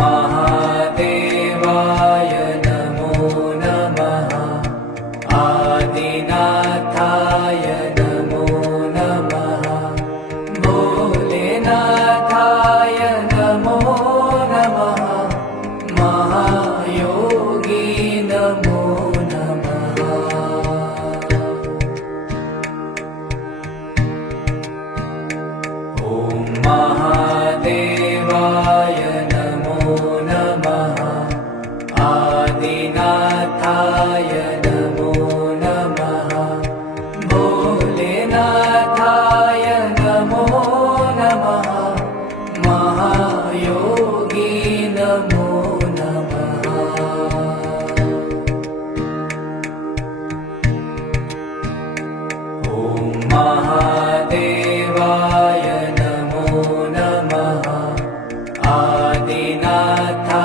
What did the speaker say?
महादेवाय नमो नमः। आदिनाथाय नमो नमः। भोलेनाथाय नमो नमः। महायोगी नमो नमः। ॐ महादेवाय नमो नमः। आदिनाथाय नमो नमः। भोलेनाथाय नमो नमः। महायोगी नमो नमः। ॐ महादेवाय नमो नमः। आदिनाथाय